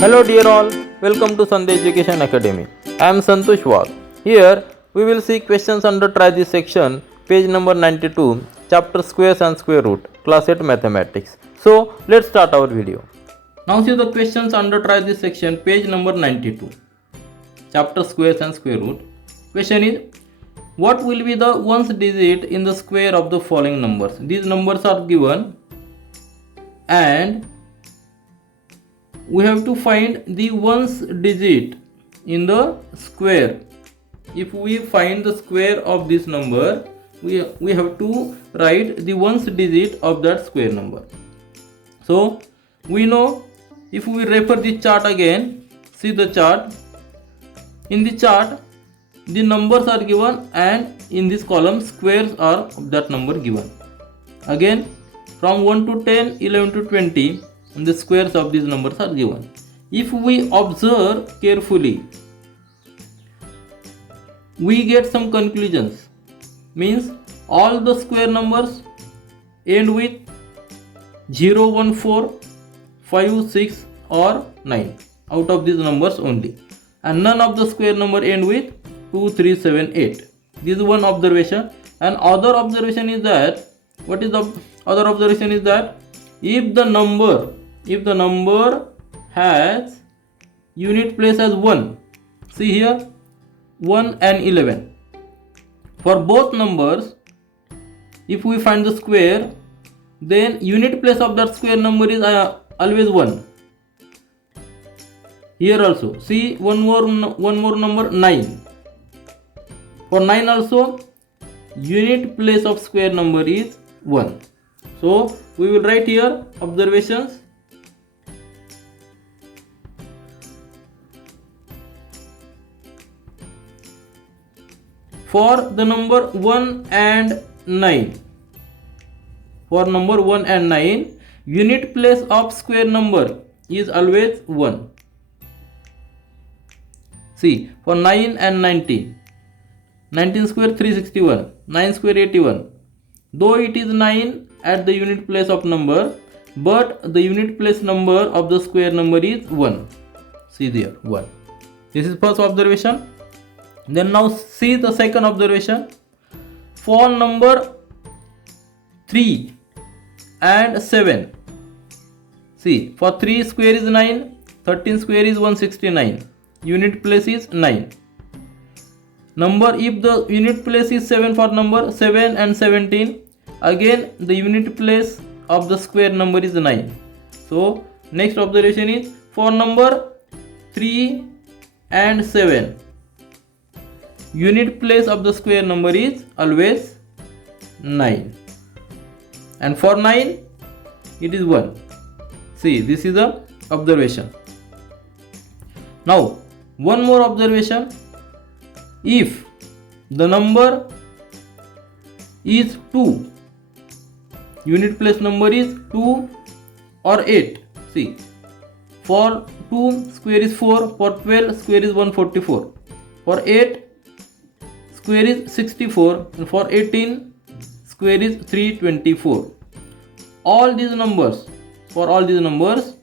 Hello dear all, welcome to Sandhya Education Academy. I am Santosh Wal. Here we will see questions under try this section, page number 92, chapter squares and square root, class 8 mathematics. So let's start our video. Now see the questions under try this section, page number 92, chapter squares and square root. Question is, what will be the ones digit in the square of the following numbers? These numbers are given and we have to find the ones digit in the square. If we find the square of this number, we have to write the ones digit of that square number. So we know, if we refer the chart again, see the chart. In the chart the numbers are given and in this column squares are of that number given. Again from 1 to 10, 11 to 20, and the squares of these numbers are given. If we observe carefully, we get some conclusions. Means all the square numbers end with 0, 1, 4, 5, 6 or 9 out of these numbers only, and none of the square number end with 2, 3, 7, 8. This is one observation. And other observation is that, what is the other observation is that if the number has unit place as 1, see here 1 and 11, for both numbers if we find the square, then unit place of that square number is always 1. Here also see one more number 9. For 9 also unit place of square number is 1. So we will write here observations. For the number 1 and 9, for number 1 and 9, unit place of square number is always 1. See, for 9 and 19, 19 square 361, 9 square 81. Though it is 9 at the unit place of number, but the unit place number of the square number is 1. See there, 1. This is first observation. Then now see the second observation. For number 3 and 7, see, for 3 square is 9, 13 square is 169, unit place is 9. Number, if the unit place is 7 for number 7 and 17, again the unit place of the square number is 9. So next observation is, for number 3 and 7, unit place of the square number is always 9, and for 9 it is 1. See, this is the observation. Now one more observation. If the number is 2, unit place number is 2 or 8. See, for 2 square is 4, for 12 square is 144, for 8 square is 64, and for 18 square is 324. All these numbers, for all these numbers,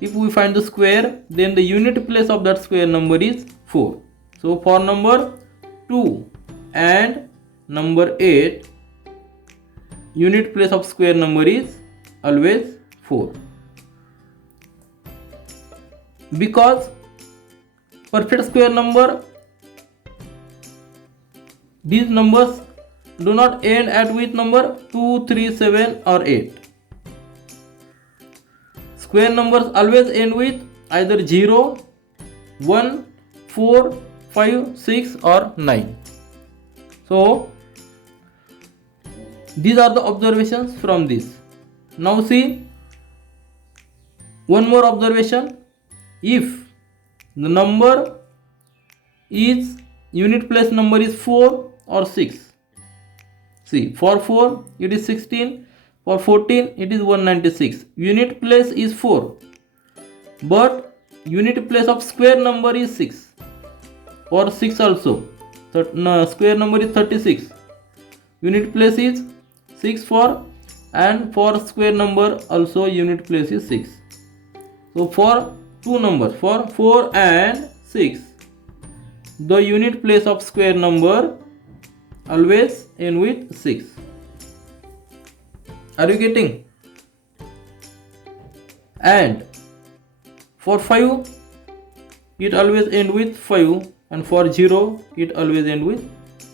if we find the square, then the unit place of that square number is 4. So for number 2 and number 8, unit place of square number is always 4. Because perfect square number, these numbers do not end at with number 2, 3, 7 or 8. Square numbers always end with either 0, 1, 4, 5, 6 or 9. So these are the observations from this. Now see one more observation. If the number is unit place number is 4 or 6, see, for 4 it is 16, for 14 it is 196. Unit place is 4, but unit place of square number is 6. For 6 also, square number is 36, unit place is 6 for, and for square number also unit place is 6. So for two numbers. For 4 and 6, the unit place of square number always end with 6. Are you getting? And for 5, it always end with 5, and for 0, it always end with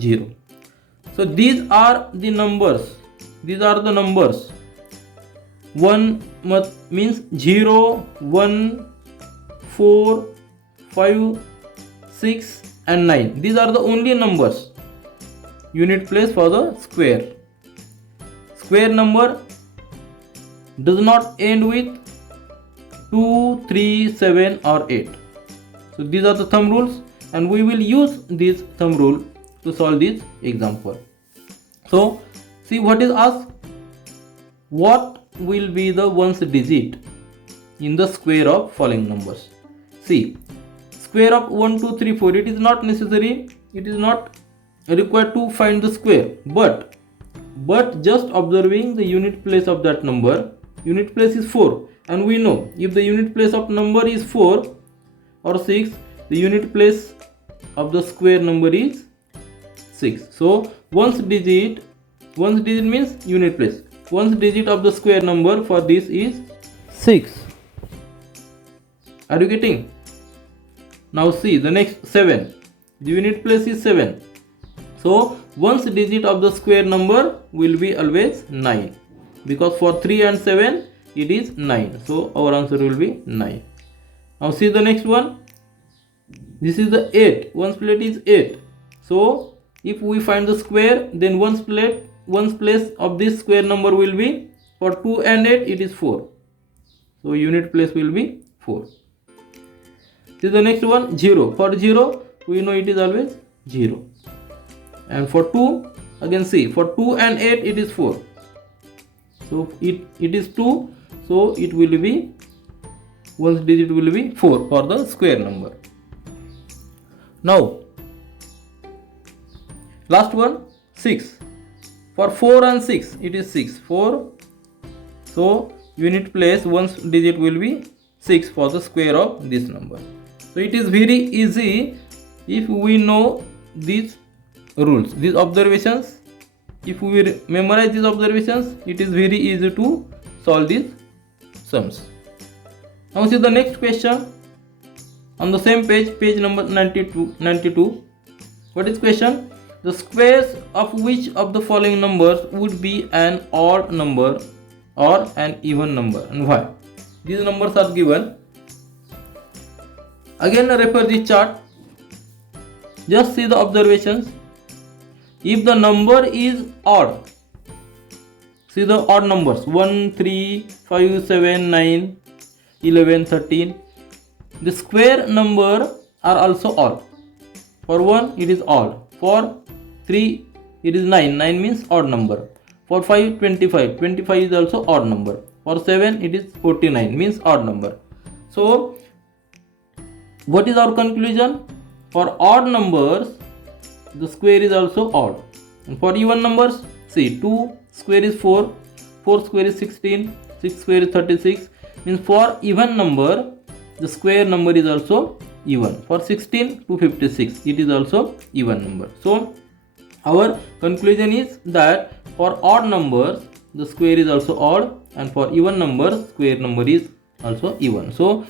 0. So these are the numbers. These are the numbers. 1 means 0, 1, 4, 5, 6 and 9. These are the only numbers. Unit place for the square. Square number does not end with 2, 3, 7 or 8. So these are the thumb rules, and we will use this thumb rule to solve this example. So see what is asked. What will be the ones digit in the square of following numbers? See, square of 1, 2, 3, 4, it is not necessary, it is not required to find the square, but just observing the unit place of that number. Unit place is 4, and we know if the unit place of number is 4 or 6, the unit place of the square number is 6. So ones digit means unit place. Ones digit of the square number for this is 6. Are you getting? Now see the next 7. The unit place is 7. So ones digit of the square number will be always 9, because for 3 and 7 it is 9. So our answer will be 9. Now see the next one. This is the 8. Ones place is 8. So if we find the square, then ones place of this square number will be, for 2 and 8 it is 4. So unit place will be 4. This is the next one, 0. For 0 we know it is always 0. And for 2, again see, for 2 and 8 it is 4. So it is 2. So it will be, ones digit will be 4 for the square number. Now last one, 6. For 4 and 6 it is 6. 4. So unit place ones digit will be 6 for the square of this number. So it is very easy if we know these rules, these observations. If we memorize these observations, it is very easy to solve these sums. Now see the next question on the same page, page number 92. What is question? The squares of which of the following numbers would be an odd number or an even number, and why? These numbers are given. Again refer the chart. Just see the observations. If the number is odd, see the odd numbers 1, 3, 5, 7, 9, 11, 13. The square number are also odd. For 1 it is odd. For 3 it is 9. 9 means odd number. For 5, 25. 25 is also odd number. For 7 it is 49 means odd number. So what is our conclusion? For odd numbers the square is also odd. And for even numbers, see 2 square is 4, 4 square is 16, 6 square is 36. Means for even number the square number is also even. For 16 to 56 it is also even number. So our conclusion is that for odd numbers the square is also odd, and for even numbers square number is also even. So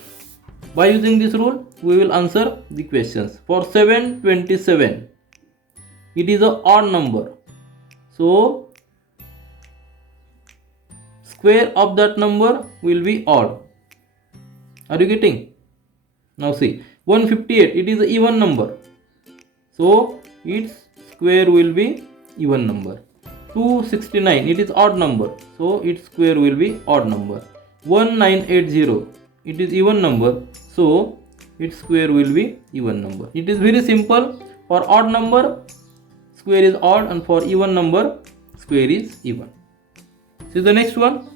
by using this rule we will answer the questions. For 727 it is an odd number. So square of that number will be odd. Are you getting? Now see 158 it is an even number. So its square will be even number. 269 it is odd number. So its square will be odd number. 1980 it is even number. So its square will be even number. It is very simple. For odd number square is odd, and for even number square is even. See the next one.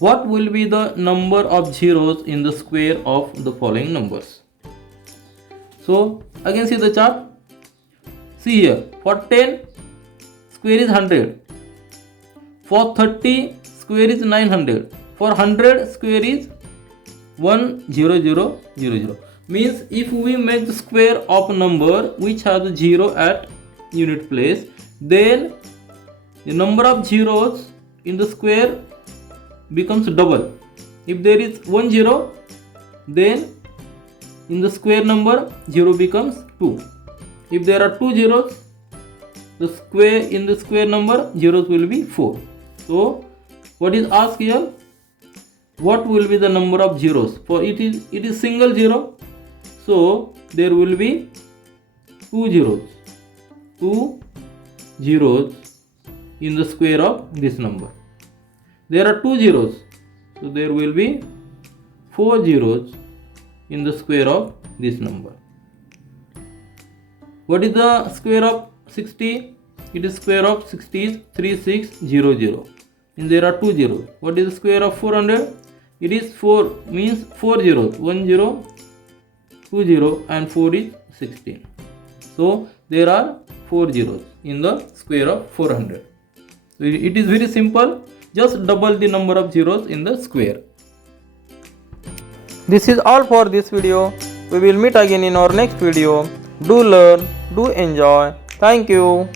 What will be the number of zeros in the square of the following numbers? So again see the chart. See here, for 10 square is 100. For 30 square is 900. For 100 square is 1 0 0 0 0. Means if we make the square of a number which has 0 at unit place, then the number of zeros in the square becomes double. If there is 1 0, then in the square number 0 becomes 2. If there are 2 zeros, the square in the square number zeros will be 4. So what is asked here? What will be the number of zeros? For it is single zero, so there will be 2 zeros. 2 zeros in the square of this number. There are 2 zeros, so there will be 4 zeros in the square of this number. What is the square of 60? It is square of 60 is 3600. And there are 2 zeros. What is the square of 400? It is 4, means 4 zeros. 1 0, 2 0 and 4 is 16. So there are 4 zeros in the square of 400. So it is very simple. Just double the number of zeros in the square. This is all for this video. We will meet again in our next video. Do learn, do enjoy. Thank you.